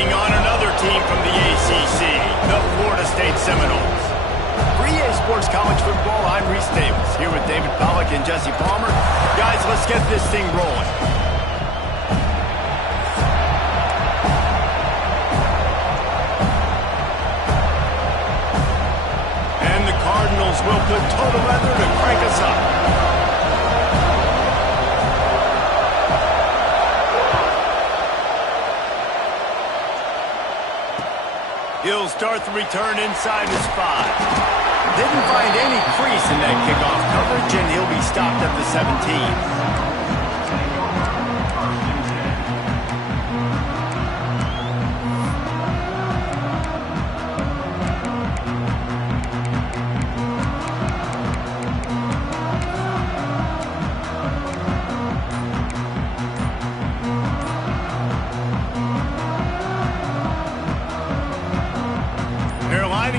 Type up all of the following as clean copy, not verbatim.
taking on another team from the ACC, the Florida State Seminoles. For EA Sports College Football, I'm Reese Davis, here with David Pollack and Jesse Palmer. Guys, let's get this thing rolling. And the Cardinals will put total leather to crank us up. He'll start the return inside his 5. Didn't find any crease in that kickoff coverage, and he'll be stopped at the 17.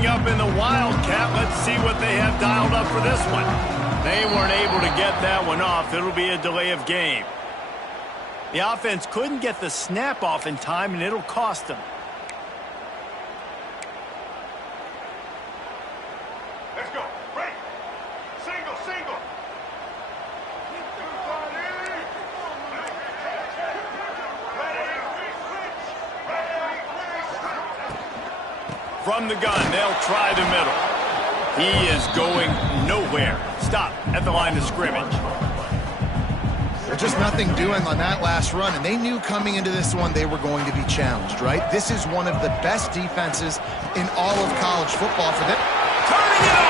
Up in the Wildcat. Let's see what they have dialed up for this one. They weren't able to get that one off. It'll be a delay of game. The offense couldn't get the snap off in time, and it'll cost them. Let's go. Break. Single, single. From the gun, they'll try the middle. He is going nowhere. Stop at the line of scrimmage. There's just nothing doing on that last run, and they knew coming into this one they were going to be challenged, right? This is one of the best defenses in all of college football for them. Turning it on!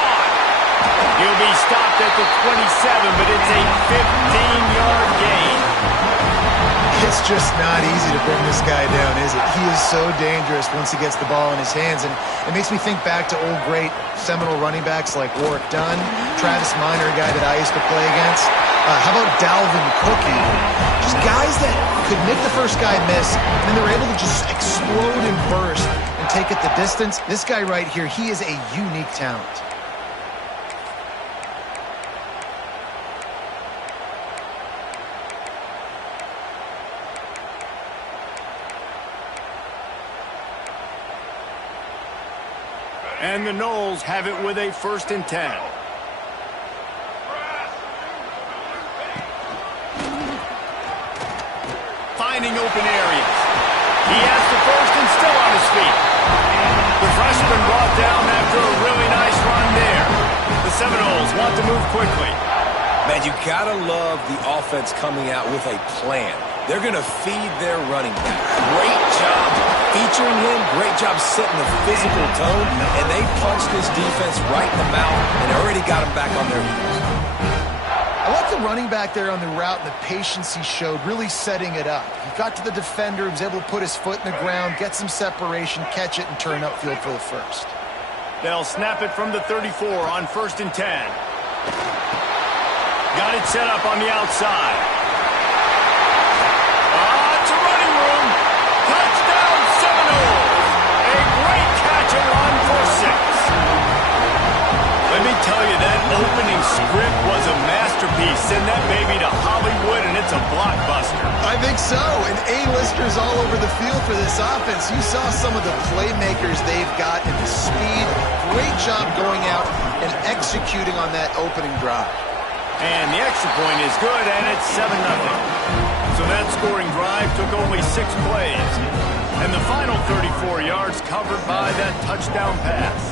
He'll be stopped at the 27, but it's a 15-yard gain. It's just not easy to bring this guy down, is it? He is so dangerous once he gets the ball in his hands, and it makes me think back to old great Seminole running backs like Warwick Dunn, Travis Minor, a guy that I used to play against. How about Dalvin Cook even? Just guys that could make the first guy miss, and then they were able to just explode and burst and take it the distance. This guy right here, he is a unique talent. And the Noles have it with a 1st and 10. Finding open areas. He has the first and still on his feet. The freshman brought down after a really nice run there. The Seminoles want to move quickly. Man, you gotta love the offense coming out with a plan. They're going to feed their running back. Great job featuring him. Great job setting the physical tone. And they punched this defense right in the mouth and already got him back on their heels. I like the running back there on the route and the patience he showed, really setting it up. He got to the defender, he was able to put his foot in the ground, get some separation, catch it, and turn upfield for the first. They'll snap it from the 34 on 1st and 10. Got it set up on the outside. Let me tell you, that opening script was a masterpiece. Send that baby to Hollywood, and it's a blockbuster. I think so, and A-listers all over the field for this offense. You saw some of the playmakers they've got and the speed. Great job going out and executing on that opening drive. And the extra point is good, and it's 7-0. So that scoring drive took only 6 plays. And the final 34 yards covered by that touchdown pass.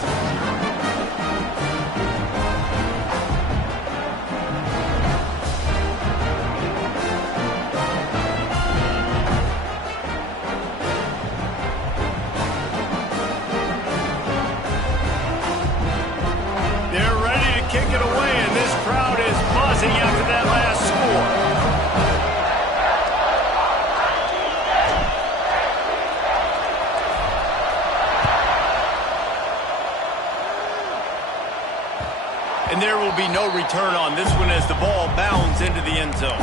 They're ready to kick it away, and this crowd is buzzing after that last score. And there will be no return on this one as the ball bounds into the end zone.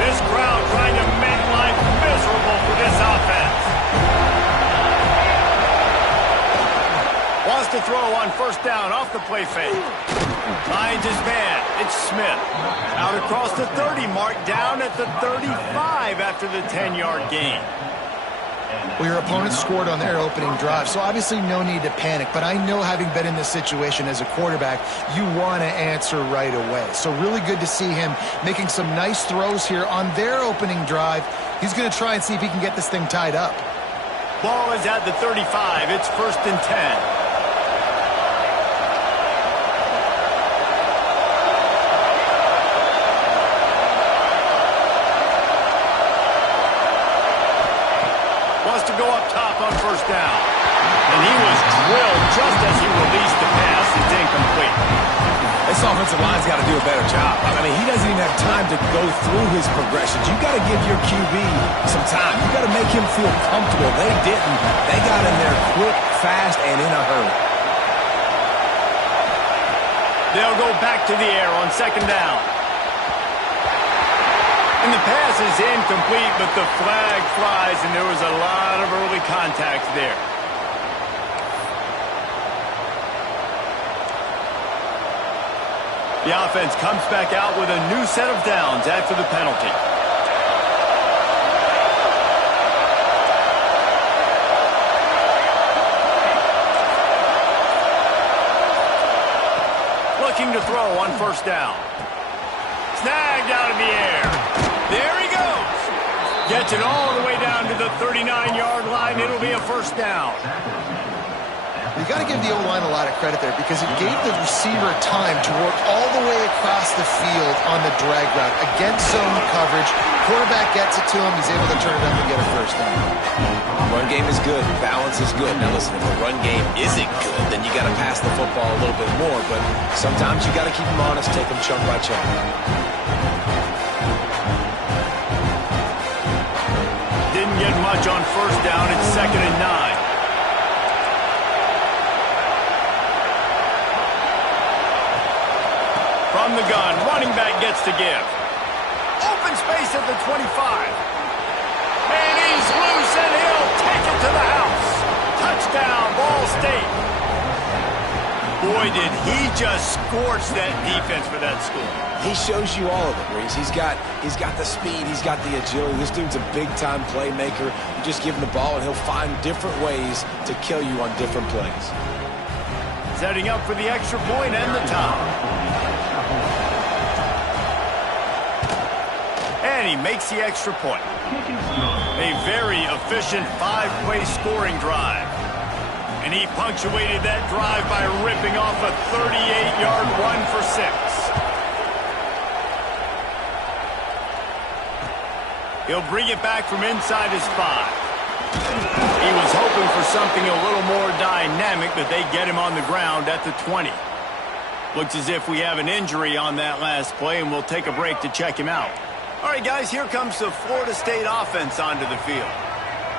This crowd trying to make life miserable for this offense. throw on first down off the play fake. Finds his man. It's Smith. Out across the 30 mark, down at the 35 after the 10-yard gain. Well, your opponent scored on their opening drive, so obviously no need to panic. But I know, having been in this situation as a quarterback, you want to answer right away. So really good to see him making some nice throws here on their opening drive. He's going to try and see if he can get this thing tied up. Ball is at the 35. It's 1st and 10. To go up top on first down. And he was drilled just as he released the pass. It's incomplete. This offensive line's got to do a better job. I mean, he doesn't even have time to go through his progressions. You got to give your QB some time. You got to make him feel comfortable. They didn't. They got in there quick, fast, and in a hurry. They'll go back to the air on 2nd down. And the pass is incomplete, but the flag flies, and there was a lot of early contact there. The offense comes back out with a new set of downs after the penalty. Looking to throw on first down. Snagged out of the air. There he goes. Gets it all the way down to the 39-yard line. It'll be a first down. You got to give the O-line a lot of credit there, because it gave the receiver time to work all the way across the field on the drag route against zone coverage. Quarterback gets it to him. He's able to turn it up and get a first down. Run game is good. Balance is good. Now listen, if the run game isn't good, then you got to pass the football a little bit more. But sometimes you got to keep them honest, take them chunk by chunk. Didn't get much on first down. It's 2nd and 9. From the gun, running back gets to give. Open space at the 25. And he's loose, and he'll take it to the house. Touchdown, Ball State. Boy, did he just scorch that defense for that school. He shows you all of it, Reese. He's got the speed. He's got the agility. This dude's a big-time playmaker. You just give him the ball, and he'll find different ways to kill you on different plays. Setting up for the extra point and the top. And he makes the extra point. A very efficient 5-play scoring drive. And he punctuated that drive by ripping off a 38-yard run for 6. He'll bring it back from inside his 5. He was hoping for something a little more dynamic, but they get him on the ground at the 20. Looks as if we have an injury on that last play, and we'll take a break to check him out. All right, guys, here comes the Florida State offense onto the field.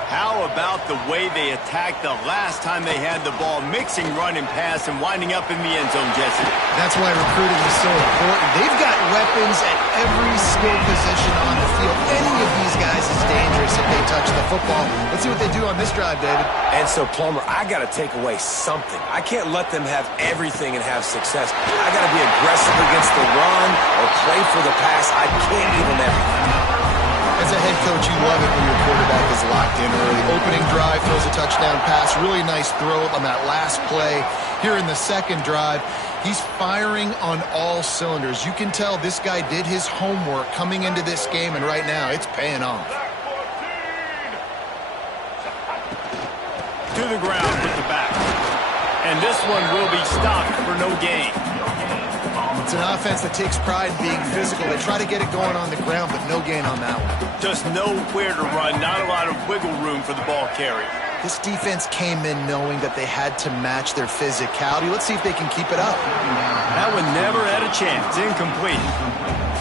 How about the way they attacked the last time they had the ball, mixing run and pass and winding up in the end zone, Jesse? That's why recruiting is so important. They've got weapons at every skill position on the field. Any of these guys is dangerous if they touch the football. Let's see what they do on this drive, David. And so, Plummer, I got to take away something. I can't let them have everything and have success. I got to be aggressive against the run or play for the pass. I can't give them everything. As a head coach, you love it when your quarterback is locked in early. Opening drive, throws a touchdown pass. Really nice throw on that last play. Here in the second drive, he's firing on all cylinders. You can tell this guy did his homework coming into this game, and right now it's paying off. To the ground with the back. And this one will be stopped for no gain. It's an offense that takes pride in being physical. They try to get it going on the ground, but no gain on that one. Just nowhere to run, not a lot of wiggle room for the ball carrier. This defense came in knowing that they had to match their physicality. Let's see if they can keep it up. That one never had a chance. Incomplete.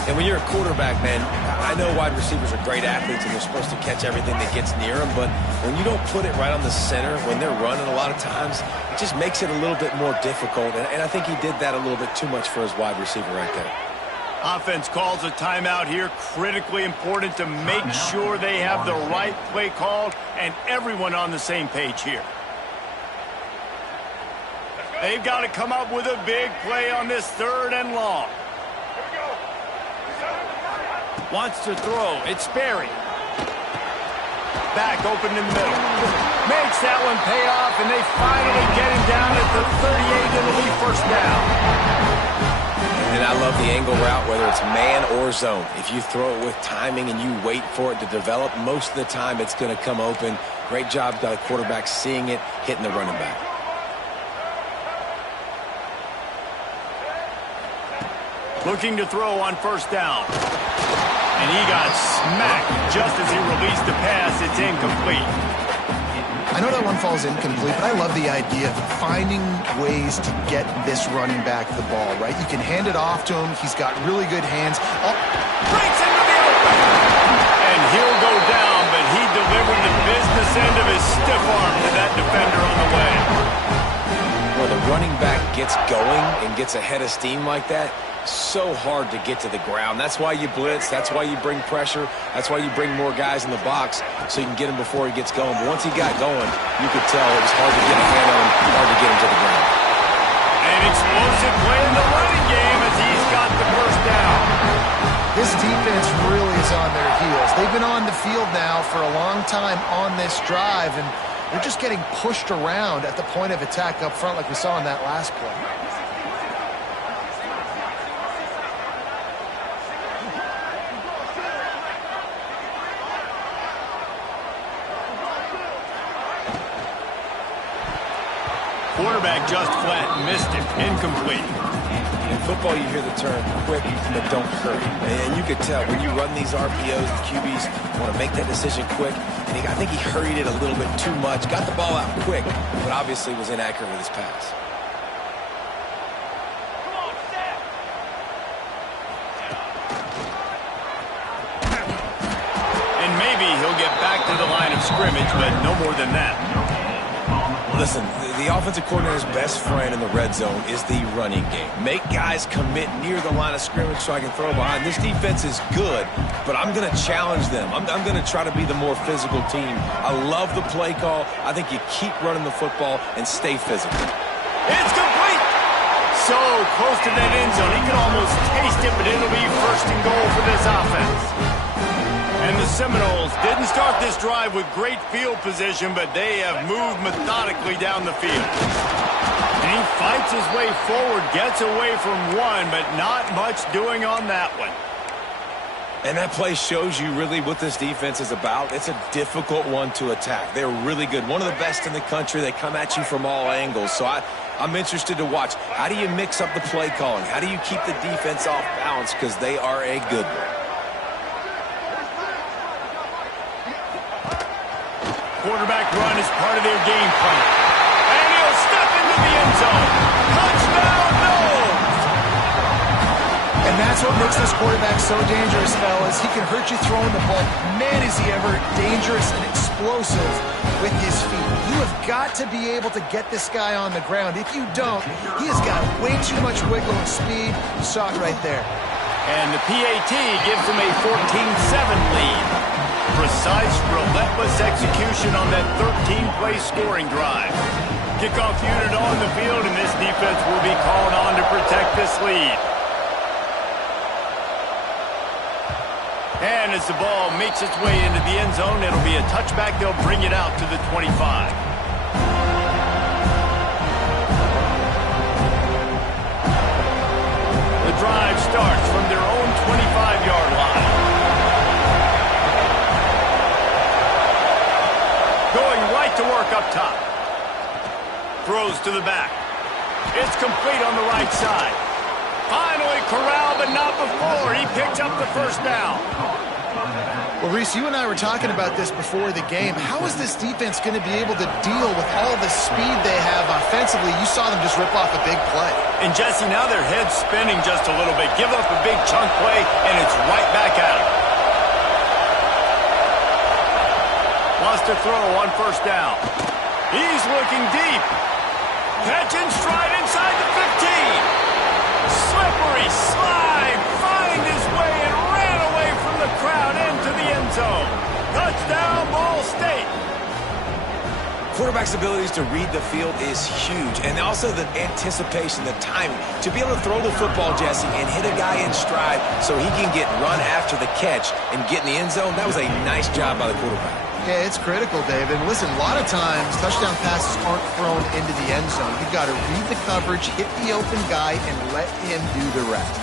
And when you're a quarterback, man, I know wide receivers are great athletes and they're supposed to catch everything that gets near them, but when you don't put it right on the center, when they're running a lot of times, it just makes it a little bit more difficult. And I think he did that a little bit too much for his wide receiver right there. Offense calls a timeout here. Critically important to make sure they have the right play called and everyone on the same page here. They've got to come up with a big play on this 3rd and long. Wants to throw. It's Sperry. Back open in the middle. Makes that one pay off, and they finally get him down at the 38. It'll be 1st down. And I love the angle route, whether it's man or zone. If you throw it with timing and you wait for it to develop, most of the time it's going to come open. Great job by the quarterback seeing it, hitting the running back. Looking to throw on 1st down. And he got smacked just as he released the pass. It's incomplete. I know that one falls incomplete, but I love the idea of finding ways to get this running back the ball, right? You can hand it off to him. He's got really good hands. Breaks into the open. And he'll go down, but he delivered the business end of his stiff arm to that defender on the way. When the running back gets going and gets ahead of steam like that, so hard to get to the ground. That's why you blitz. That's why you bring pressure. That's why you bring more guys in the box so you can get him before he gets going. But once he got going, you could tell it was hard to get a hand on him, hard to get him to the ground. An explosive play in the running game as he's got the 1st down. This defense really is on their heels. They've been on the field now for a long time on this drive, and they're just getting pushed around at the point of attack up front like we saw in that last play. Quarterback just flat missed it. Incomplete. In football, you hear the term quick, but don't hurry. And you could tell when you run these RPOs, the QBs want to make that decision quick. And I think he hurried it a little bit too much. Got the ball out quick, but obviously was inaccurate with his pass. And maybe he'll get back to the line of scrimmage, but no more than that. Listen, the offensive coordinator's best friend in the red zone is the running game. Make guys commit near the line of scrimmage so I can throw behind. This defense is good, but I'm going to challenge them. I'm going to try to be the more physical team. I love the play call. I think you keep running the football and stay physical. It's complete! So close to that end zone. He can almost taste it, but it'll be 1st and goal for this offense. And the Seminoles didn't start this drive with great field position, but they have moved methodically down the field. And he fights his way forward, gets away from one, but not much doing on that one. And that play shows you really what this defense is about. It's a difficult one to attack. They're really good. One of the best in the country. They come at you from all angles. So I'm interested to watch. How do you mix up the play calling? How do you keep the defense off balance? Because they are a good one. Quarterback run is part of their game plan. And he'll step into the end zone. Touchdown, Noles! And that's what makes this quarterback so dangerous, fellas. He can hurt you throwing the ball. Man, is he ever dangerous and explosive with his feet. You have got to be able to get this guy on the ground. If you don't, he has got way too much wiggle and speed. You saw it right there. And the PAT gives them a 14-7 lead. Precise, relentless execution on that 13-play scoring drive. Kickoff unit on the field, and this defense will be called on to protect this lead. And as the ball makes its way into the end zone, it'll be a touchback. They'll bring it out to the 25. The drive starts from their own 25-yard line. Going right to work up top. Throws to the back. It's complete on the right side. Finally corralled, but not before. He picked up the 1st down. Well, Reese, you and I were talking about this before the game. How is this defense going to be able to deal with all the speed they have offensively? You saw them just rip off a big play. And Jesse, now their head's spinning just a little bit. Give up a big chunk play, and it's right back at him. Wants to throw on 1st down. He's looking deep. Catch and stride inside the 15. Slippery slide. Find his way and ran away from the crowd into the end zone. Touchdown, Ball State. Quarterbacks quarterback's abilities to read the field is huge, and also the anticipation, the timing. To be able to throw the football, Jesse, and hit a guy in stride so he can get run after the catch and get in the end zone, that was a nice job by the quarterback. Yeah, it's critical, David. Listen, a lot of times touchdown passes aren't thrown into the end zone. You've got to read the coverage, hit the open guy, and let him do the rest.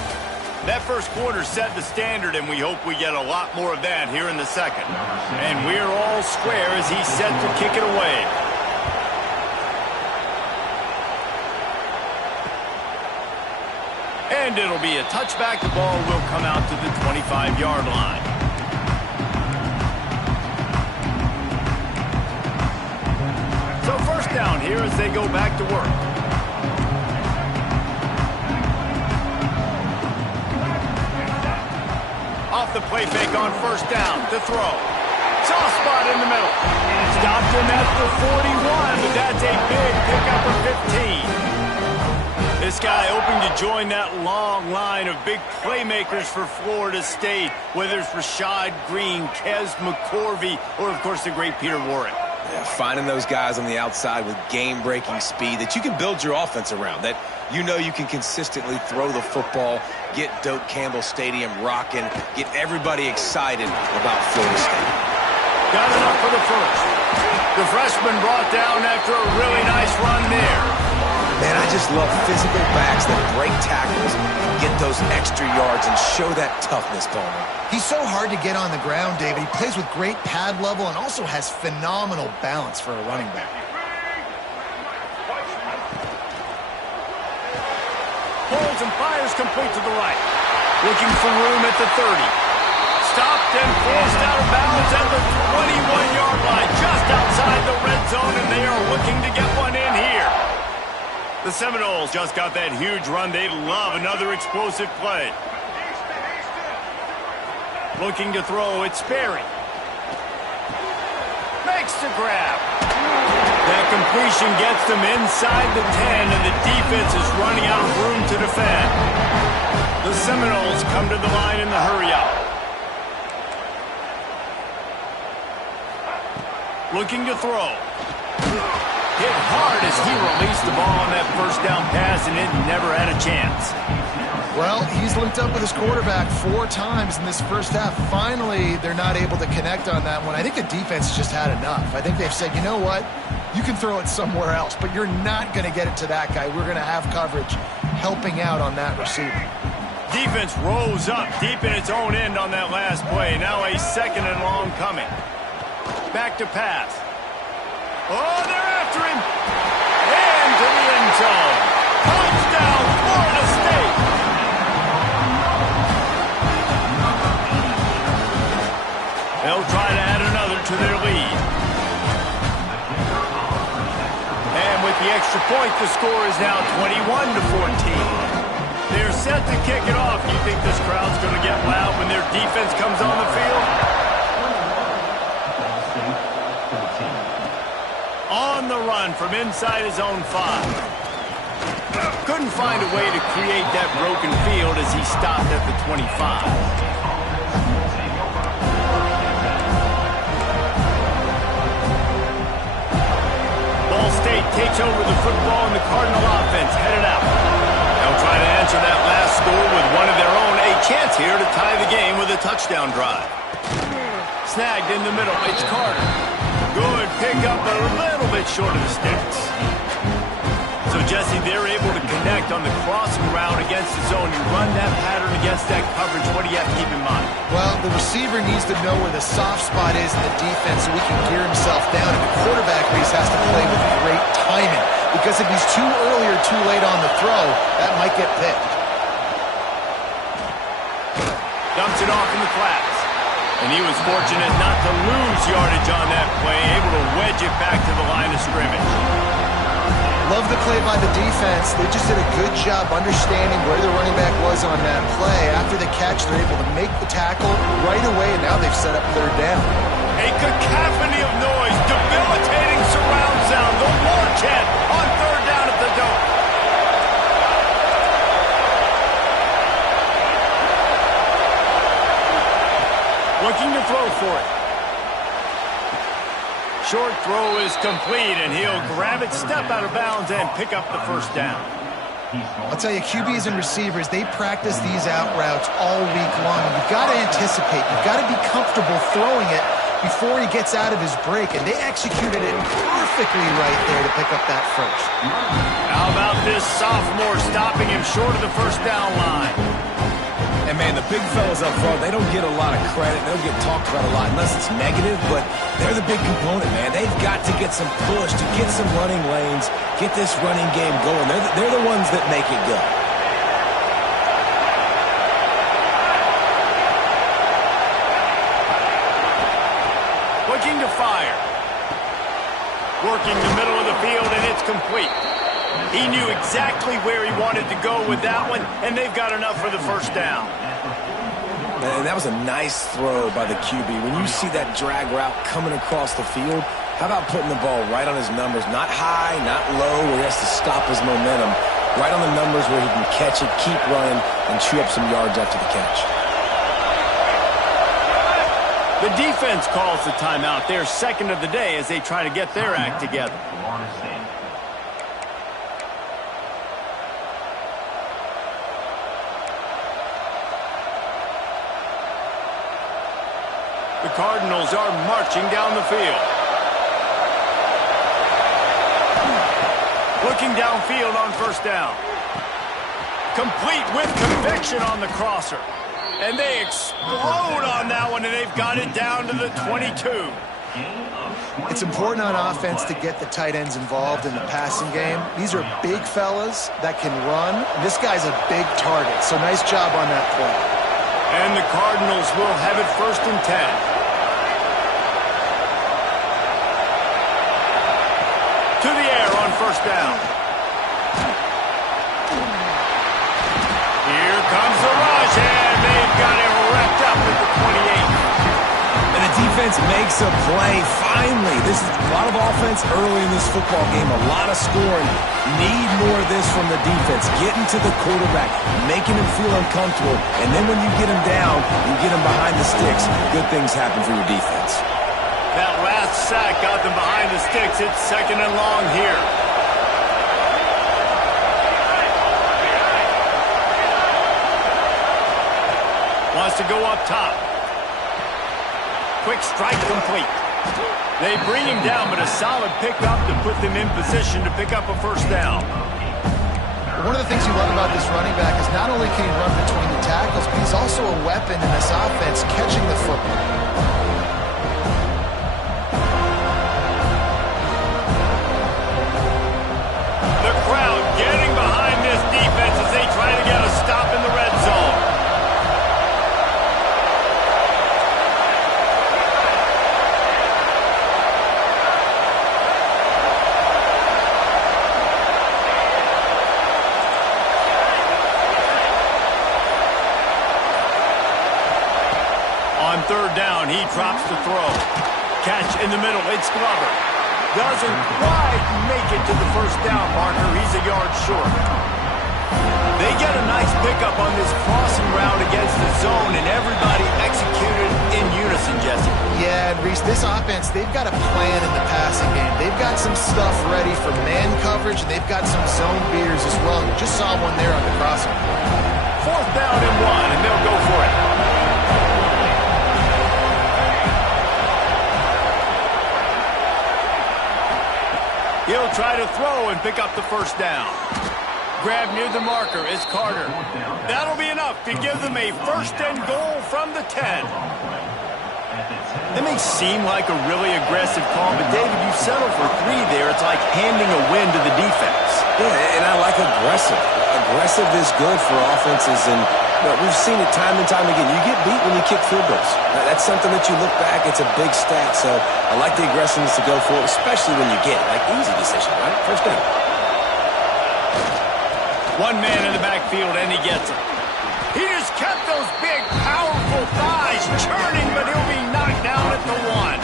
That first quarter set the standard, and we hope we get a lot more of that here in the second. And we're all square as he's set to kick it away. And it'll be a touchback. The ball will come out to the 25-yard line. So first down here as they go back to work. Off the play fake on first down to throw. Soft spot in the middle. Stopped him at the 41, but that's a big pickup of 15. This guy hoping to join that long line of big playmakers for Florida State, whether it's Rashad Green, Kez McCorvey, or, of course, the great Peter Warrick. Yeah, finding those guys on the outside with game-breaking speed that you can build your offense around, that you know you can consistently throw the football, get Doak Campbell Stadium rocking, get everybody excited about Florida State. Got enough for the first. The freshman brought down after a really nice run there. Man, I just love physical backs that break tackles and get those extra yards and show that toughness, Palmer. He's so hard to get on the ground, David. He plays with great pad level and also has phenomenal balance for a running back. Holds and fires complete to the right. Looking for room at the 30. Stopped and forced out of bounds at the 21-yard line, just outside the red zone, and they are looking to get one in here. The Seminoles just got that huge run. They love another explosive play. Looking to throw, it's Sperry. Makes the grab. That completion gets them inside the 10, and the defense is running out of room to defend. The Seminoles come to the line in the hurry-up. Looking to throw. Hit hard as he released the ball on that first down pass, and it never had a chance. Well, he's linked up with his quarterback 4 times in this first half. Finally, they're not able to connect on that one. I think the defense just had enough. I think they've said, you know what? You can throw it somewhere else, but you're not going to get it to that guy. We're going to have coverage helping out on that receiver. Defense rose up deep in its own end on that last play. Now a second and long coming. Back to pass. Oh, they're after him. And to the end zone. Touchdown, Florida State. They'll try to add another to their lead. And with the extra point, the score is now 21-14. They're set to kick it off. You think this crowd's going to get loud when their defense comes on the field? On the run from inside his own 5. Couldn't find a way to create that broken field as he stopped at the 25. Ball State takes over the football and the Cardinal offense headed out. They'll try to answer that last score with one of their own. A chance here to tie the game with a touchdown drive. Snagged in the middle. It's Carter. Good pickup, but a little bit short of the sticks. So, Jesse, they're able to connect on the crossing route against the zone. You run that pattern against that coverage. What do you have to keep in mind? Well, the receiver needs to know where the soft spot is in the defense so he can gear himself down. And the quarterback Reese has to play with great timing. Because if he's too early or too late on the throw, that might get picked. Dumps it off in the flats. And he was fortunate not to lose yardage on that play, able to wedge it back to the line of scrimmage. Love the play by the defense. They just did a good job understanding where the running back was on that play. After the catch, they're able to make the tackle right away, and now they've set up 3rd down. A cacophony of noise, debilitating surround sound. The Warhead on 3rd down at the Dome. Looking to throw for it. Short throw is complete, and he'll grab it, step out of bounds, and pick up the first down. I'll tell you, QBs and receivers, they practice these out routes all week long. You've got to anticipate. You've got to be comfortable throwing it before he gets out of his break, and they executed it perfectly right there to pick up that first. How about this sophomore stopping him short of the first down line? And, man, the big fellas up front, they don't get a lot of credit. They don't get talked about a lot unless it's negative, but they're the big component, man. They've got to get some push, to get some running lanes, get this running game going. They're the ones that make it go. Looking to fire. Working the middle of the field, and it's complete. He knew exactly where he wanted to go with that one, and they've got enough for the first down. And that was a nice throw by the QB. When you see that drag route coming across the field, how about putting the ball right on his numbers? Not high, not low, where he has to stop his momentum. Right on the numbers where he can catch it, keep running, and chew up some yards after the catch. The defense calls the timeout. Their second of the day as they try to get their act together. The Cardinals are marching down the field. Looking downfield on first down. Complete with conviction on the crosser. And they explode on that one, and they've got it down to the 22. It's important on offense to get the tight ends involved in the passing game. These are big fellas that can run. This guy's a big target, so nice job on that play. And the Cardinals will have it 1st and 10. To the air on first down. Here comes the rush, and they've got it wrapped up at the 28. And the defense makes a play. Finally, this is a lot of offense early in this football game, a lot of scoring. Need more of this from the defense. Getting to the quarterback, making him feel uncomfortable, and then when you get him down, you get him behind the sticks, good things happen for your defense. That last sack got them behind the sticks. It's 2nd and long here. Wants to go up top. Quick strike complete. They bring him down, but a solid pickup to put them in position to pick up a first down. One of the things you love about this running back is not only can he run between the tackles, but he's also a weapon in this offense catching the football. Getting behind this defense as they try to get a stop in the red zone. On 3rd down, he drops the throw. Catch in the middle, it's Glover. Doesn't quite make it to the first down marker. He's a yard short. They get a nice pickup on this crossing route against the zone, and everybody executed in unison, Jesse. Yeah, and Reese, this offense, they've got a plan in the passing game. They've got some stuff ready for man coverage, and they've got some zone beaters as well. You just saw one there on the crossing. 4th down and 1, and they'll go for it. He'll try to throw and pick up the first down. Grab near the marker is Carter. That'll be enough to give them a 1st and goal from the 10. That may seem like a really aggressive call, but David, you settle for 3 there. It's like handing a win to the defense. Yeah, and I like aggressive. Aggressive is good for offenses, and we've seen it time and time again. You get beat when you kick field goals. That's something that you look back, it's a big stat, so I like the aggressiveness to go for it, especially when you get it. Like, easy decision, right? First down. One man in the backfield, and he gets it. He just kept those big, powerful thighs churning, but he'll be knocked down at the 1.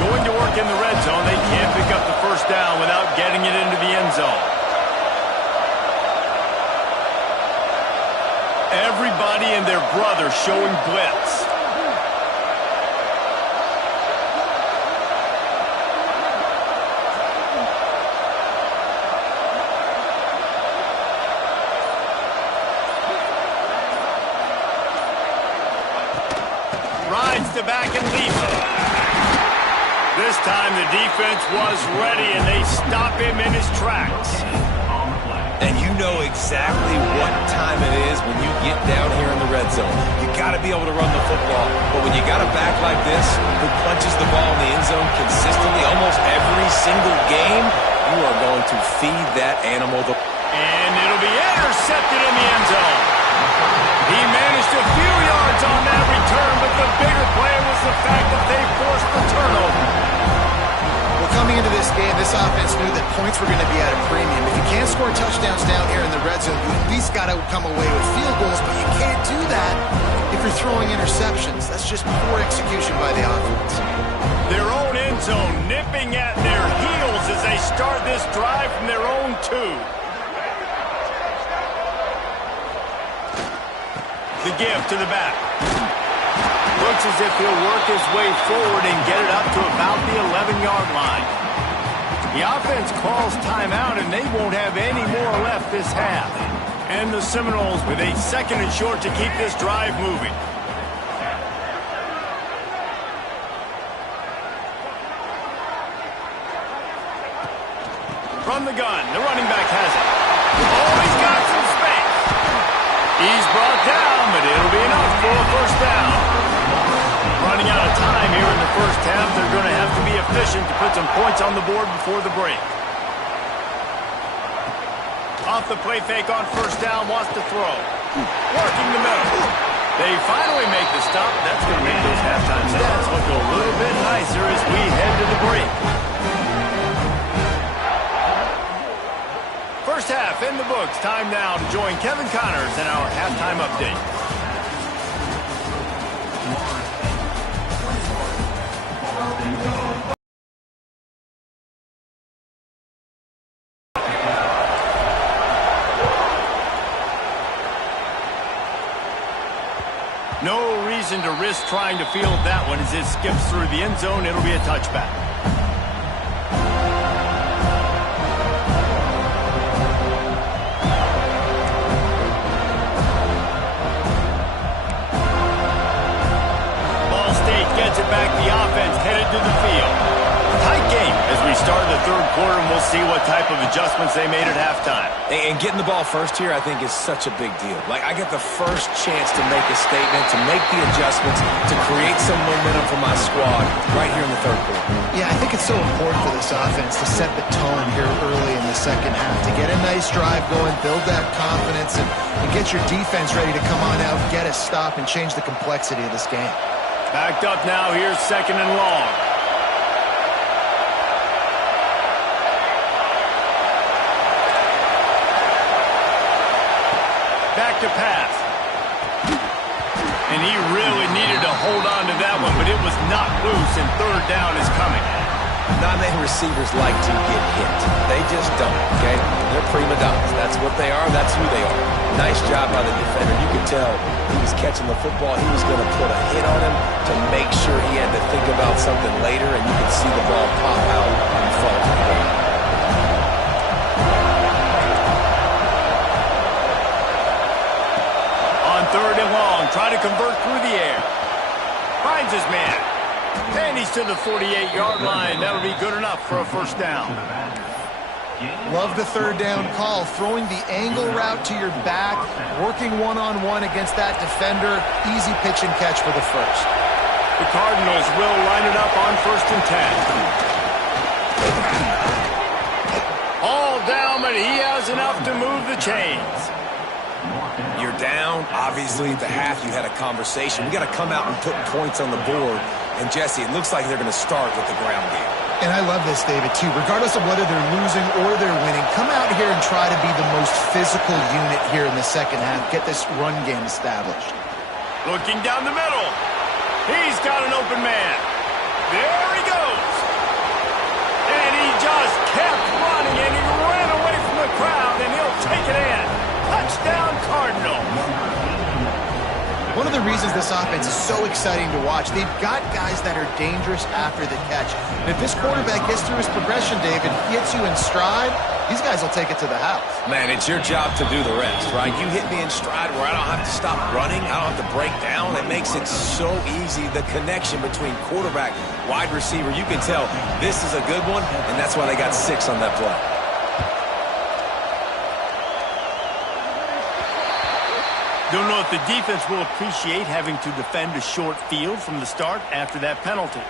Going to work in the red zone. They can't pick up the first down without getting it into the end zone. Every brother showing blitz. Rides the back and leaps. This time the defense was ready, and they stop him in his tracks. And you know exactly what time it is when you get down here in the red zone. You got to be able to run the football. But when you got a back like this who punches the ball in the end zone consistently almost every single game, you are going to feed that animal the... And it'll be intercepted in the end zone. He managed a few yards on that return, but the bigger play was the fact that they forced the turnover. Well, coming into this game, this offense knew that points were going to be at a premium. If you can't score touchdowns down here in the red zone, you at least got to come away with field goals, but you can't do that if you're throwing interceptions. That's just poor execution by the offense. Their own end zone nipping at their heels as they start this drive from their own 2. The give to the back. Looks as if he'll work his way forward and get it up to about the 11-yard line. The offense calls timeout, and they won't have any more left this half. And the Seminoles with a 2nd and short to keep this drive moving. From the gun, the running back has it. Oh, he's got some space. He's brought down, but it'll be enough for a first down. Running out of time here in the first half. They're going to have to be efficient to put some points on the board before the break. Off the play fake on first down, wants to throw. Working the middle. They finally make the stop. That's going to make those halftime stats look a little bit nicer as we head to the break. First half in the books. Time now to join Kevin Connors in our halftime update. No reason to risk trying to field that one as it skips through the end zone. It'll be a touchback. Ball State gets it back. The offense headed to the field. Tight game as we start the third quarter, and we'll see what type of adjustments they made at halftime. And getting the ball first here, I think, is such a big deal. Like, I get the first chance to make a statement, to make the adjustments, to create some momentum for my squad right here in the third quarter. Yeah, I think it's so important for this offense to set the tone here early in the second half, to get a nice drive going, build that confidence, and get your defense ready to come on out, get a stop, and change the complexity of this game. Backed up now. Here's 2nd and long. Back to pass. And he really needed to hold on to that one, but it was knocked loose, and third down is coming. Not many receivers like to get hit. They just don't, okay? They're prima donnas. That's what they are. That's who they are. Nice job by the defender. You could tell he was catching the football. He was going to put a hit on him to make sure he had to think about something later, and you could see the ball pop out and fall to the ground. Third and long, try to convert through the air. Finds his man. And he's to the 48-yard line. That'll be good enough for a first down. Love the third down call. Throwing the angle route to your back, working one-on-one against that defender. Easy pitch and catch for the first. The Cardinals will line it up on 1st and 10. All down, but he has enough to move the chains. You're down. Obviously, at the half, you had a conversation. We got to come out and put points on the board. And, Jesse, it looks like they're going to start with the ground game. And I love this, David, too. Regardless of whether they're losing or they're winning, come out here and try to be the most physical unit here in the second half. Get this run game established. Looking down the middle. He's got an open man. There he goes. And he just kept running, and he ran away from the crowd, and he'll take it in. Touchdown, Cardinals. One reasons this offense is so exciting to watch. They've got guys that are dangerous after the catch. And if this quarterback gets through his progression, David, hits you in stride, these guys will take it to the house. Man, it's your job to do the rest, right? You hit me in stride where I don't have to stop running. I don't have to break down. It makes it so easy. The connection between quarterback, wide receiver, you can tell this is a good one, and that's why they got 6 on that play. Don't know if the defense will appreciate having to defend a short field from the start after that penalty.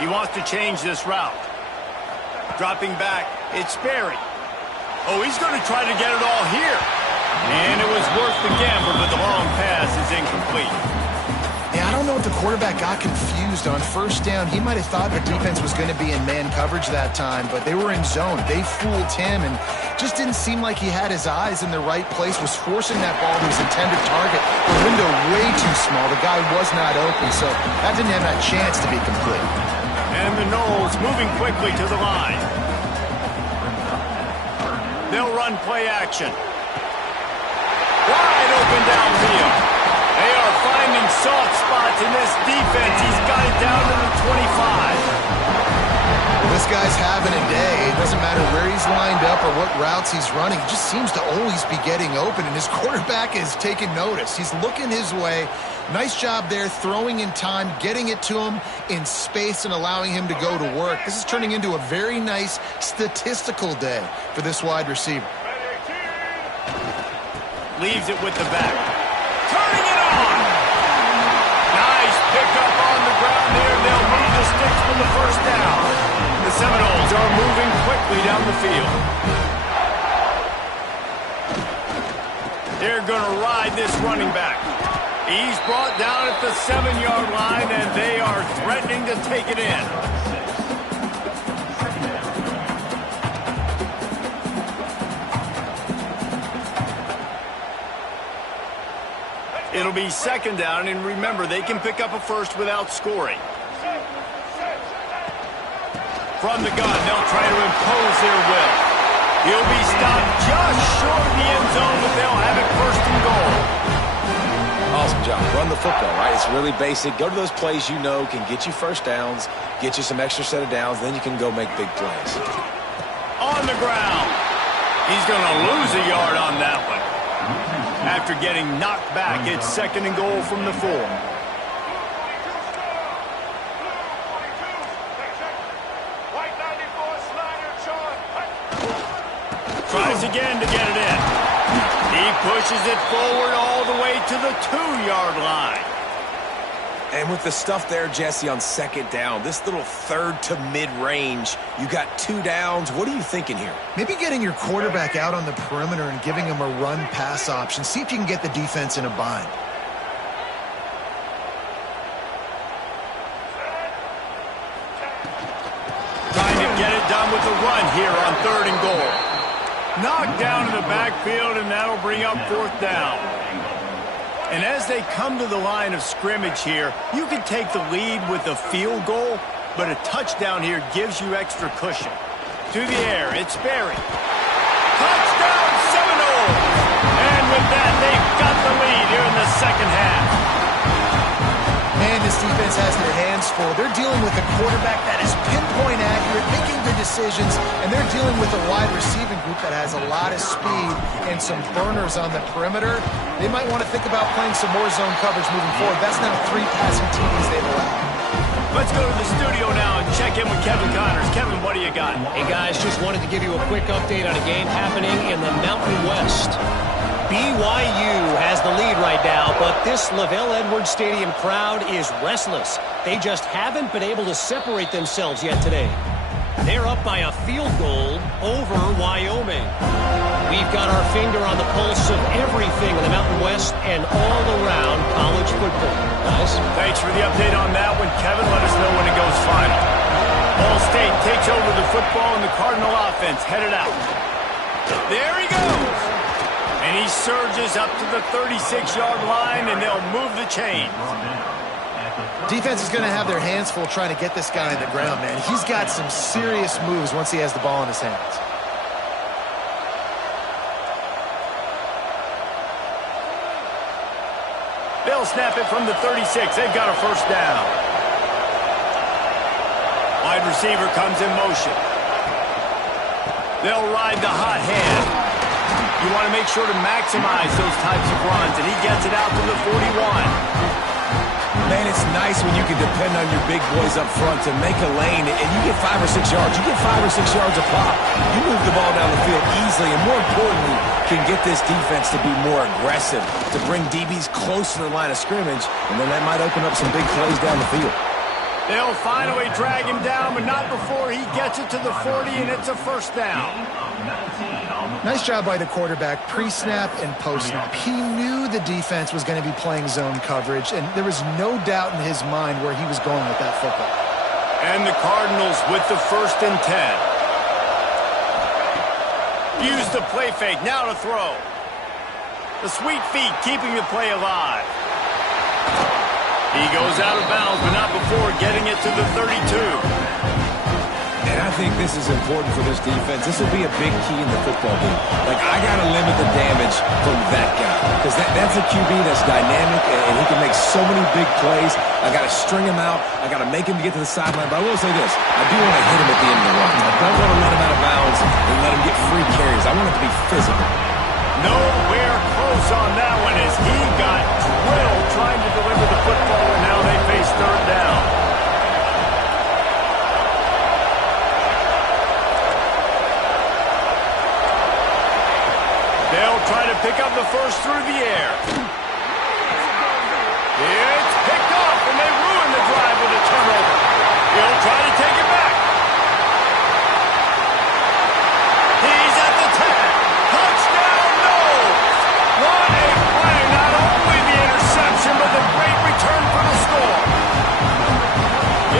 He wants to change this route. Dropping back, it's Sperry. Oh, he's going to try to get it all here. And it was worth the gamble, but the long pass is incomplete. Yeah, I don't know if the quarterback got confused on first down. He might have thought the defense was going to be in man coverage that time, but they were in zone. They fooled him and just didn't seem like he had his eyes in the right place, was forcing that ball to his intended target. The window way too small. The guy was not open, so that didn't have that chance to be complete. And the Knowles moving quickly to the line. They'll run play action. Wide open downfield. They are finding soft spots in this defense. He's got it down to the 25. Well, this guy's having a day. It doesn't matter where he's lined up or what routes he's running. He just seems to always be getting open, and his quarterback is taking notice. He's looking his way. Nice job there, throwing in time, getting it to him in space and allowing him to go to work. This is turning into a very nice statistical day for this wide receiver. Leaves it with the back. Turning it on! Nice pickup on the ground there. They'll move the sticks for the first down. The Seminoles are moving quickly down the field. They're going to ride this running back. He's brought down at the 7-yard line, and they are threatening to take it in. It'll be second down, and remember, they can pick up a first without scoring. From the gun, they'll try to impose their will. He'll be stopped just short of the end zone, but they'll have it first and goal. Awesome job. Run the football, right? It's really basic. Go to those plays you know can get you first downs, get you some extra set of downs, then you can go make big plays. On the ground. He's going to lose a yard on that one. After getting knocked back, it's second and goal from the 4. Tries again to get it in. He pushes it forward all the way to the 2-yard line. And with the stuff there, Jesse, on second down, this little third to mid-range, you got 2 downs. What are you thinking here? Maybe getting your quarterback out on the perimeter and giving him a run-pass option. See if you can get the defense in a bind. Trying to get it done with the run here on 3rd and goal. Knocked down in the backfield, and that'll bring up 4th down. And as they come to the line of scrimmage here, you can take the lead with a field goal, but a touchdown here gives you extra cushion. To the air, it's Sperry. Touchdown, Seminoles! And with that, they've got the lead here in the second half. Man, this defense has their hands full. They're dealing with a quarterback that is pinpoint accurate, making good decisions, and they're dealing with a wide receiving group that has a lot of speed and some burners on the perimeter. They might want to think about playing some more zone coverage moving forward. That's now 3 passing TDs they've allowed. Let's go to the studio now and check in with Kevin Connors. Kevin, what do you got? Hey, guys, just wanted to give you a quick update on a game happening in the Mountain West. BYU has the lead right now, but this LaVell Edwards Stadium crowd is restless. They just haven't been able to separate themselves yet today. They're up by a field goal over Wyoming. We've got our finger on the pulse of everything in the Mountain West and all around college football. Guys? Thanks for the update on that one, Kevin. Let us know when it goes final. Ball State takes over the football, and the Cardinal offense headed out. There he goes. And he surges up to the 36-yard line, and they'll move the chains. Defense is going to have their hands full trying to get this guy on the ground, man. He's got some serious moves once he has the ball in his hands. They'll snap it from the 36. They've got a first down. Wide receiver comes in motion. They'll ride the hot hand. You want to make sure to maximize those types of runs, and he gets it out to the 41. Man, it's nice when you can depend on your big boys up front to make a lane, and you get 5 or 6 yards. You get 5 or 6 yards a pop. You move the ball down the field easily, and more importantly, can get this defense to be more aggressive, to bring DBs close to the line of scrimmage, and then that might open up some big plays down the field. They'll finally drag him down, but not before he gets it to the 40, and it's a first down. Nice job by the quarterback, pre-snap and post-snap. He knew the defense was going to be playing zone coverage, and there was no doubt in his mind where he was going with that football. And the Cardinals with the 1st and 10. Use the play fake, now to throw. The sweet feet keeping the play alive. He goes out of bounds, but not before getting it to the 32. And I think this is important for this defense. This will be a big key in the football game. Like, I got to limit the damage from that guy. Because that's a QB that's dynamic, and he can make so many big plays. I got to string him out. I got to make him get to the sideline. But I will say this. I do want to hit him at the end of the run. I don't want to let him out of bounds and let him get free carries. I want it to be physical. Nowhere close on that one as he got drilled trying to deliver the football, and now they face 3rd down. They'll try to pick up the first through the air. It's picked off, and they ruin the drive with a turnover. He'll try to take it back. He's at the 10. Touchdown, no! What a play. Not only the interception, but the great return for the score.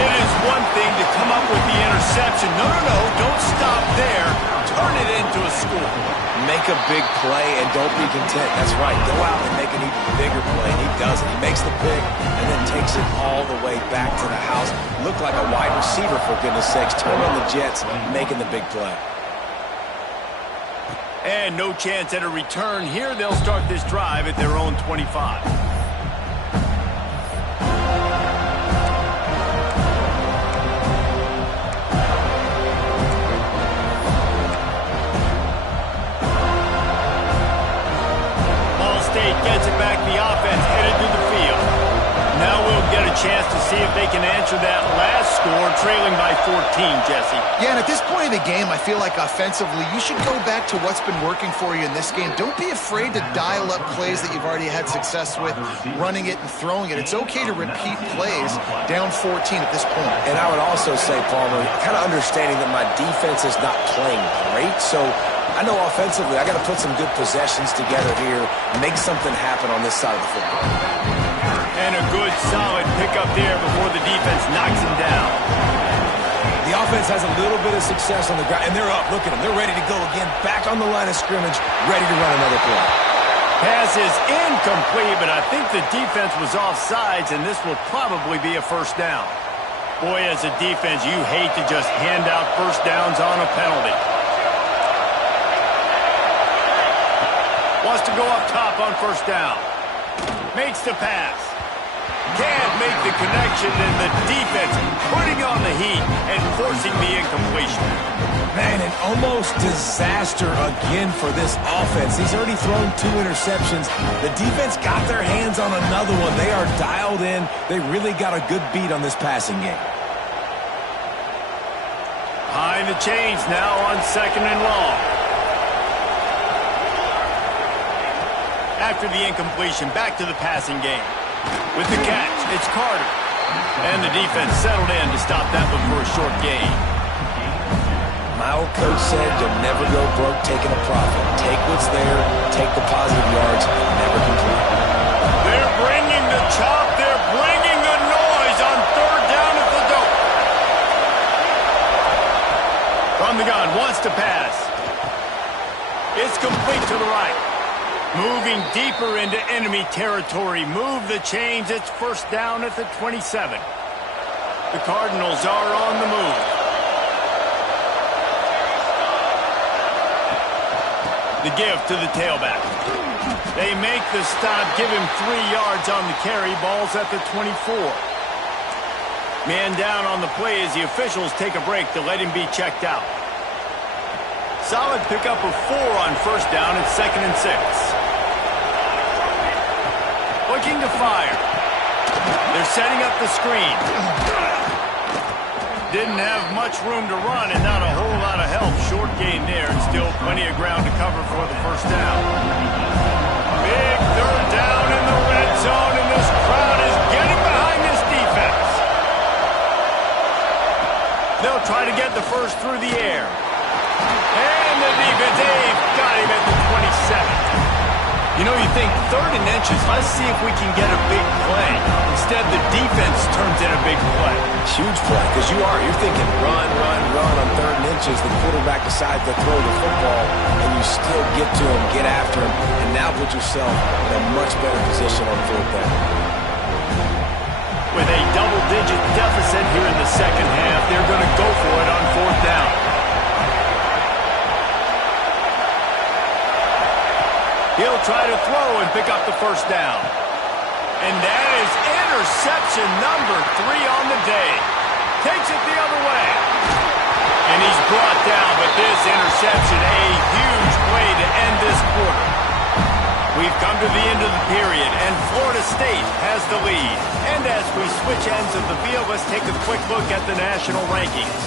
It is one thing to come up with the interception. No, don't stop there. Turn it into a score. Make a big play and don't be content. That's right. Go out and make an even bigger play. And he does it. He makes the pick and then takes it all the way back to the house. Looked like a wide receiver, for goodness sakes. Turn on the Jets, making the big play. And no chance at a return here. They'll start this drive at their own 25. Gets it back, the offense headed to the field. Now we'll get a chance to see if they can answer that last score, trailing by 14, Jesse. Yeah, and at this point of the game, I feel like offensively, you should go back to what's been working for you in this game. Don't be afraid to dial up plays that you've already had success with, running it and throwing it. It's okay to repeat plays down 14 at this point. And I would also say, Palmer, kind of understanding that my defense is not playing great, so I know offensively I got to put some good possessions together here, make something happen on this side of the football. And a good, solid pickup there before the defense knocks him down. The offense has a little bit of success on the ground, and they're up. Look at them. They're ready to go again, back on the line of scrimmage, ready to run another play. Pass is incomplete, but I think the defense was offsides, and this will probably be a first down. Boy, as a defense, you hate to just hand out first downs on a penalty. Wants to go up top on first down. Makes the pass. Can't make the connection, and the defense putting on the heat and forcing the incompletion. Man, an almost disaster again for this offense. He's already thrown 2 interceptions. The defense got their hands on another one. They are dialed in. They really got a good beat on this passing game. Behind the chains now on 2nd and long. After the incompletion, back to the passing game. With the catch, it's Carter. And the defense settled in to stop that one for a short gain. My old coach said you'll never go broke taking a profit. Take what's there, take the positive yards, never complain. They're bringing the chop. They're bringing the noise on 3rd down at the dope. From the gun, wants to pass. It's complete to the right. Moving deeper into enemy territory. Move the chains. It's first down at the 27. The Cardinals are on the move. The give to the tailback. They make the stop, give him 3 yards on the carry. Ball's at the 24. Man down on the play as the officials take a break to let him be checked out. Solid pickup of 4 on first down. It's 2nd and 6. Looking to fire. They're setting up the screen. Didn't have much room to run and not a whole lot of help. Short gain there and still plenty of ground to cover for the first down. Big 3rd down in the red zone, and this crowd is getting behind this defense. They'll try to get the first through the air. And the defense, they've got him at the 27. You know, you think 3rd and inches, let's see if we can get a big play. Instead, the defense turns in a big play. Huge play, because you're thinking run on 3rd and inches. The quarterback decides to throw the football, and you still get to him, get after him, and now put yourself in a much better position on 4th down. With a double-digit deficit here in the second half, they're going to go for it on 4th down. He'll try to throw and pick up the first down. And that is interception number 3 on the day. Takes it the other way. And he's brought down, but this interception, a huge play to end this quarter. We've come to the end of the period, and Florida State has the lead. And as we switch ends of the field, let's take a quick look at the national rankings.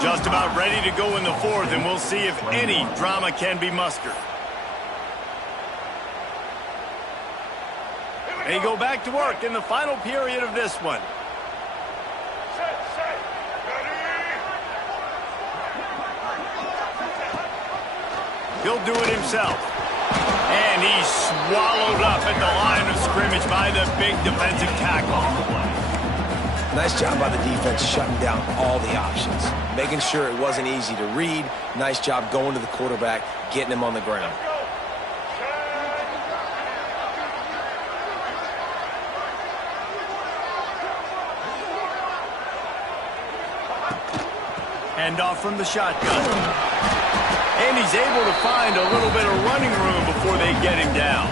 Just about ready to go in the 4th, and we'll see if any drama can be mustered. They go back to work in the final period of this one. Set. Ready. He'll do it himself. And he's swallowed up at the line of scrimmage by the big defensive tackle. Nice job by the defense shutting down all the options. Making sure it wasn't easy to read. Nice job going to the quarterback, getting him on the ground. Handoff from the shotgun. And he's able to find a little bit of running room before they get him down.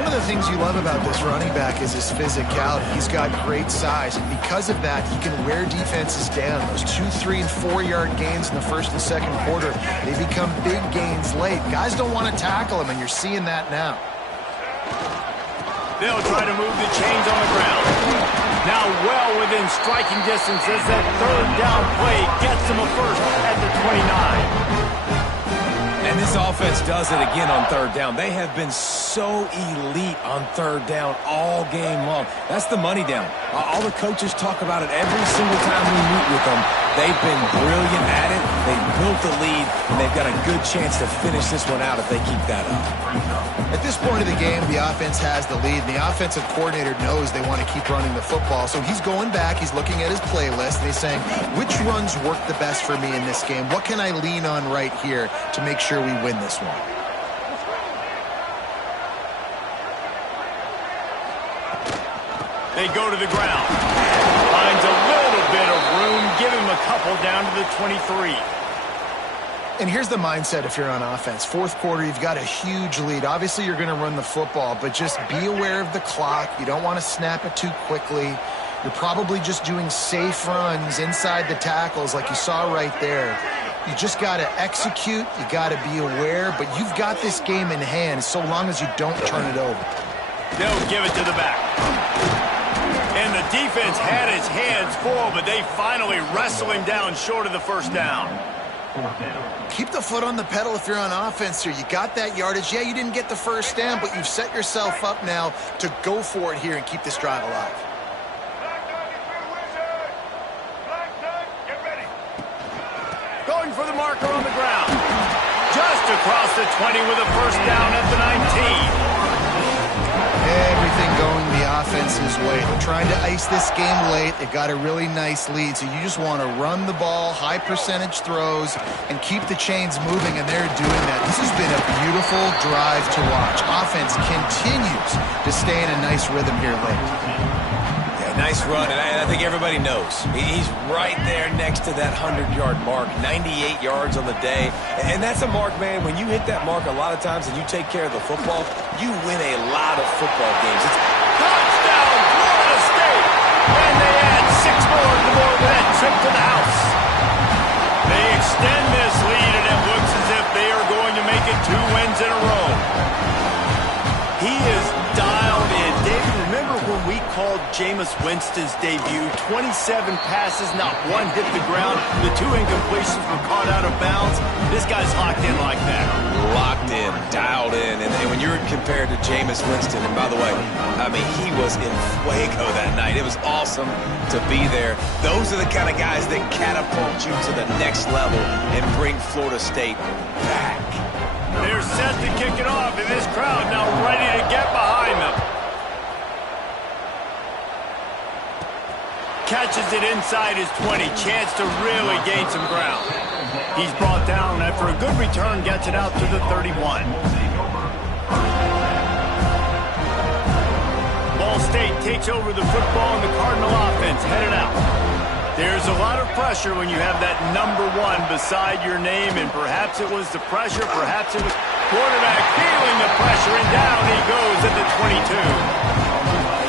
One of the things you love about this running back is his physicality. He's got great size, and because of that, he can wear defenses down. Those 2, 3, and 4-yard gains in the 1st and 2nd quarter, they become big gains late. Guys don't want to tackle him, and you're seeing that now. They'll try to move the chains on the ground. Now well within striking distance as that 3rd down play gets them a first at the 29. And this offense does it again on 3rd down. They have been so elite on 3rd down all game long. That's the money down. All the coaches talk about it every single time we meet with them. They've been brilliant at it. They've built the lead, and they've got a good chance to finish this one out if they keep that up. At this point of the game, the offense has the lead, and the offensive coordinator knows they want to keep running the football. So he's going back, he's looking at his playlist, and he's saying, which runs work the best for me in this game? What can I lean on right here to make sure we win this one? They go to the ground. Finds a little bit of room. Give him a couple down to the 23. And here's the mindset if you're on offense. 4th quarter, you've got a huge lead. Obviously, you're going to run the football, but just be aware of the clock. You don't want to snap it too quickly. You're probably just doing safe runs inside the tackles like you saw right there. You just got to execute. You got to be aware, but you've got this game in hand so long as you don't turn it over. They'll give it to the back. And the defense had its hands full, but they finally wrestle him down short of the first down. Keep the foot on the pedal if you're on offense here. You got that yardage. Yeah, you didn't get the first down, but you've set yourself up now to go for it here and keep this drive alive. Going for the marker on the ground. Just across the 20 with a first down at the 19. Everything going the offense's way. They're trying to ice this game late. They've got a really nice lead, so you just want to run the ball, high percentage throws, and keep the chains moving, and they're doing that. This has been a beautiful drive to watch. Offense continues to stay in a nice rhythm here late. Nice run, and I think everybody knows. He's right there next to that 100-yard mark, 98 yards on the day. And that's a mark, man, when you hit that mark a lot of times and you take care of the football, you win a lot of football games. It's touchdown, Florida State! And they add 6 more to more with that trip to the house. They extend this lead, and it looks as if they are going to make it 2 wins in a row. He is dialed in. David, remember when we called Jameis Winston's debut? 27 passes, not one hit the ground. The 2 incompletions were caught out of bounds. This guy's locked in like that. Locked in, dialed in. And when you're compared to Jameis Winston, and by the way, I mean, he was in fuego that night. It was awesome to be there. Those are the kind of guys that catapult you to the next level and bring Florida State back. They're set to kick it off, and this crowd now ready to get behind them. Catches it inside his 20. Chance to really gain some ground. He's brought down after a good return, gets it out to the 31. Ball State takes over the football, and the Cardinal offense headed out. There's a lot of pressure when you have that number 1 beside your name, and perhaps it was the pressure, perhaps it was quarterback feeling the pressure, and down he goes at the 22.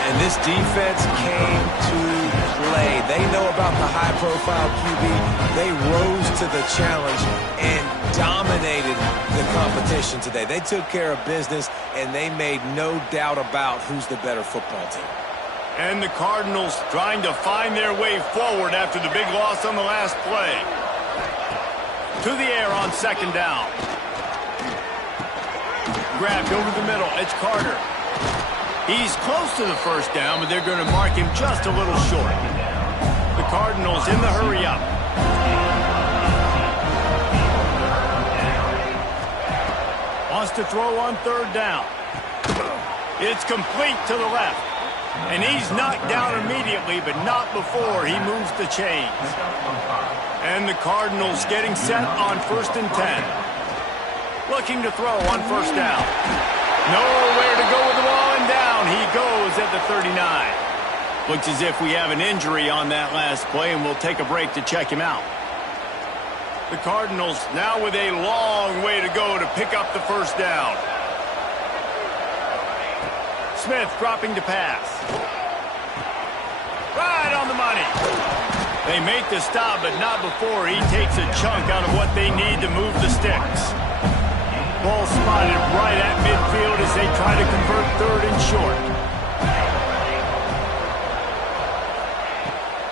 And this defense came to play. They know about the high-profile QB. They rose to the challenge and dominated the competition today. They took care of business, and they made no doubt about who's the better football team. And the Cardinals trying to find their way forward after the big loss on the last play. To the air on 2nd down. Grabbed over the middle. It's Carter. He's close to the 1st down, but they're going to mark him just a little short. The Cardinals in the hurry up. Wants to throw on 3rd down. It's complete to the left. And he's knocked down immediately, but not before he moves the chains. And the Cardinals getting set on 1st and 10. Looking to throw on 1st down. Nowhere to go with the ball, and down he goes at the 39. Looks as if we have an injury on that last play, and we'll take a break to check him out. The Cardinals now with a long way to go to pick up the 1st down. Smith dropping to pass. Right on the money. They make the stop, but not before he takes a chunk out of what they need to move the sticks. Ball spotted right at midfield as they try to convert 3rd and short.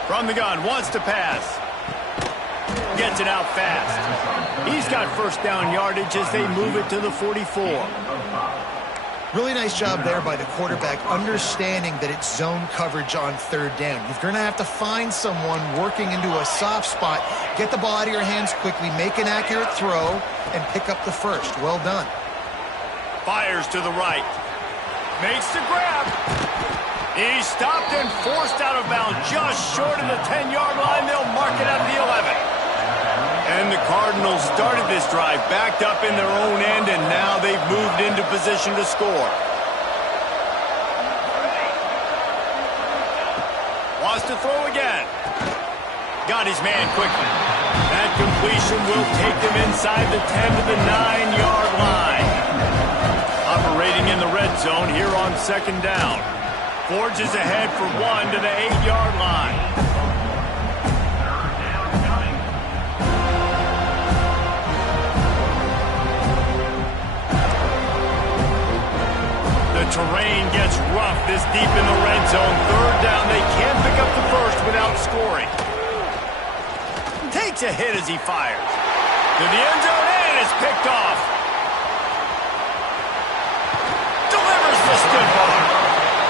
From the gun, wants to pass. Gets it out fast. He's got 1st down yardage as they move it to the 44. Really nice job there by the quarterback, understanding that it's zone coverage on 3rd down. You're going to have to find someone working into a soft spot, get the ball out of your hands quickly, make an accurate throw, and pick up the 1st. Well done. Fires to the right. Makes the grab. He's stopped and forced out of bounds just short of the 10-yard line. They'll mark it at the 11. And the Cardinals started this drive backed up in their own end, and now they've moved into position to score. Wants to throw again. Got his man quickly. That completion will take them inside the 10 to the 9-yard line. Operating in the red zone here on 2nd down. Forges ahead for 1 to the 8-yard line. Terrain gets rough this deep in the red zone. 3rd down. They can't pick up the 1st without scoring. Takes a hit as he fires. To the end zone, and it's picked off. Delivers the stiff arm.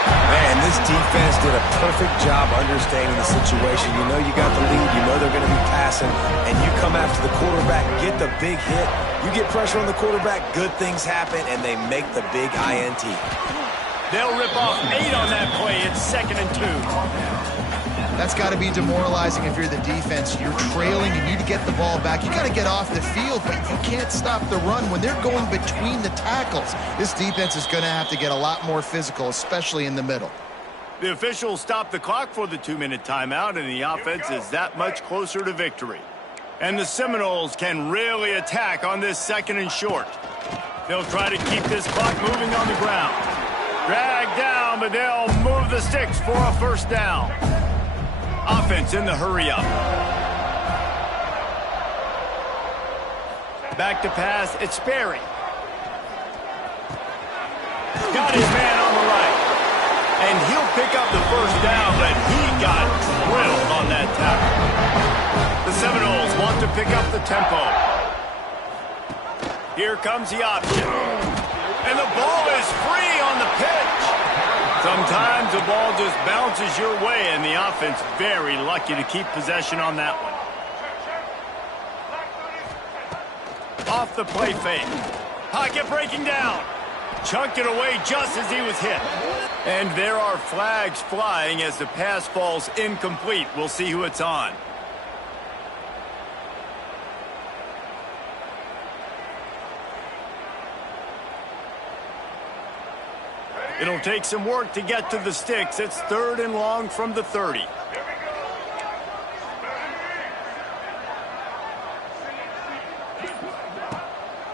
Man, this defense did a perfect job understanding the situation. You know you got the lead. You know they're going to be passing. And you come after the quarterback, get the big hit. You get pressure on the quarterback, good things happen, and they make the big INT. They'll rip off 8 on that play. It's 2nd and 2. That's got to be demoralizing if you're the defense. You're trailing, you need to get the ball back. You got to get off the field, but you can't stop the run when they're going between the tackles. This defense is going to have to get a lot more physical, especially in the middle. The officials stopped the clock for the 2-minute timeout, and the offense is that much closer to victory. And the Seminoles can really attack on this 2nd and short. They'll try to keep this clock moving on the ground. Drag down, but they'll move the sticks for a 1st down. Offense in the hurry-up. Back to pass, it's Sperry. Got his man on the right. And he'll pick up the 1st down, but he got drilled on that tackle. The Seminoles want to pick up the tempo. Here comes the option. And the ball is free on the pitch. Sometimes the ball just bounces your way, and the offense very lucky to keep possession on that one. Off the play fake. Pocket breaking down. Chunked it away just as he was hit. And there are flags flying as the pass falls incomplete. We'll see who it's on. It'll take some work to get to the sticks. It's 3rd and long from the 30.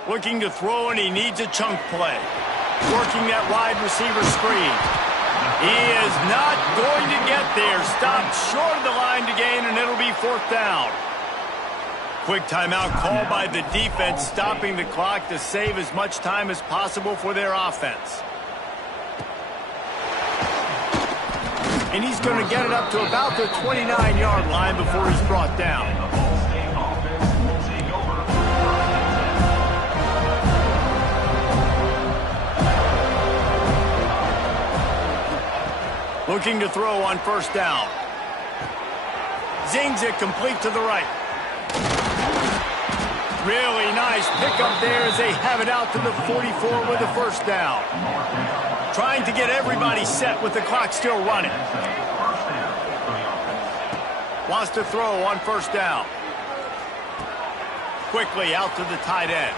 Looking to throw, and he needs a chunk play. Working that wide receiver screen. He is not going to get there. Stopped short of the line to gain, and it'll be 4th down. Quick timeout called by the defense, stopping the clock to save as much time as possible for their offense. And he's going to get it up to about the 29-yard line before he's brought down. Looking to throw on 1st down. Zings it complete to the right. Really nice pickup there as they have it out to the 44 with a 1st down. Trying to get everybody set with the clock still running. Wants to throw on 1st down. Quickly out to the tight end.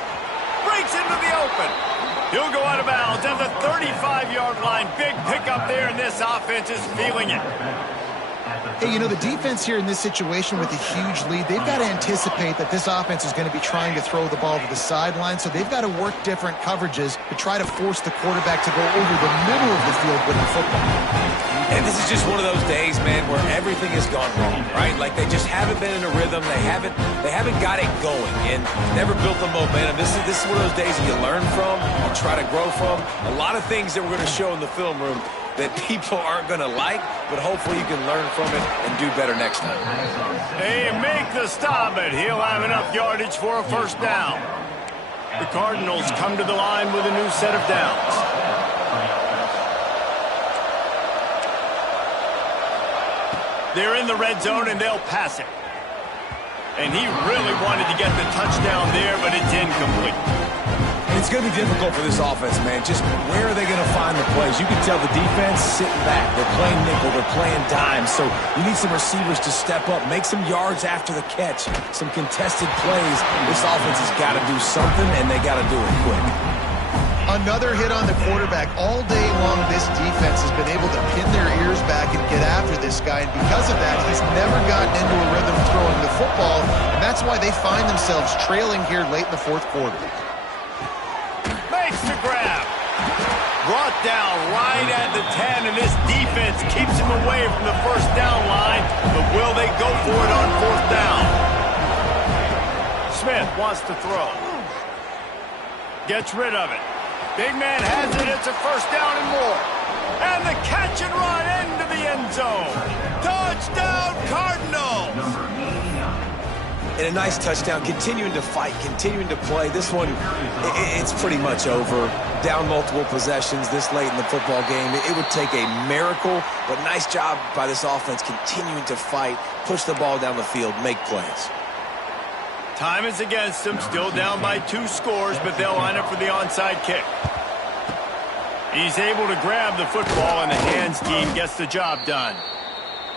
Breaks into the open. He'll go out of bounds at the 35-yard line. Big pickup there, and this offense is feeling it. Hey, you know, the defense here in this situation with a huge lead, they've got to anticipate that this offense is going to be trying to throw the ball to the sideline, so they've got to work different coverages to try to force the quarterback to go over the middle of the field with the football. And this is just one of those days, man, where everything has gone wrong, right? Like they just haven't been in a rhythm. They haven't got it going and never built the momentum. This is one of those days that you learn from, you try to grow from. A lot of things that we're going to show in the film room that people aren't going to like, but hopefully you can learn from it and do better next time. They make the stop, but he'll have enough yardage for a 1st down. The Cardinals come to the line with a new set of downs. They're in the red zone, and they'll pass it. And he really wanted to get the touchdown there, but it's incomplete. It's going to be difficult for this offense, man. Just where are they going to find the plays? You can tell the defense sitting back. They're playing nickel. They're playing dime. So you need some receivers to step up, make some yards after the catch, some contested plays. This offense has got to do something, and they got to do it quick. Another hit on the quarterback. All day long, this defense has been able to pin their ears back and get after this guy, and because of that, he's never gotten into a rhythm throwing the football, and that's why they find themselves trailing here late in the 4th quarter. Makes the grab. Brought down right at the 10, and this defense keeps him away from the 1st down line, but will they go for it on 4th down? Smith wants to throw. Gets rid of it. Big man has it. It's a 1st down and more. And the catch and run into the end zone. Touchdown, Cardinals! And a nice touchdown, continuing to fight, continuing to play. This one, it's pretty much over. Down multiple possessions this late in the football game. It would take a miracle, but nice job by this offense continuing to fight, push the ball down the field, make plays. Time is against them, still down by 2 scores, but they'll line up for the onside kick. He's able to grab the football, and the hands team gets the job done.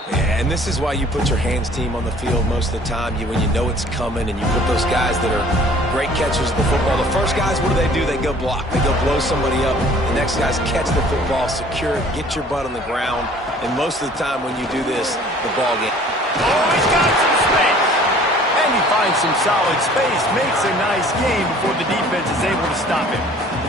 Yeah, and this is why you put your hands team on the field most of the time when you know it's coming, and you put those guys that are great catchers of the football. The first guys, what do? They go block. They go blow somebody up. The next guys catch the football, secure it, get your butt on the ground. And most of the time when you do this, the ball game. Oh, he's got some space. And he finds some solid space, makes a nice game before the defense is able to stop him.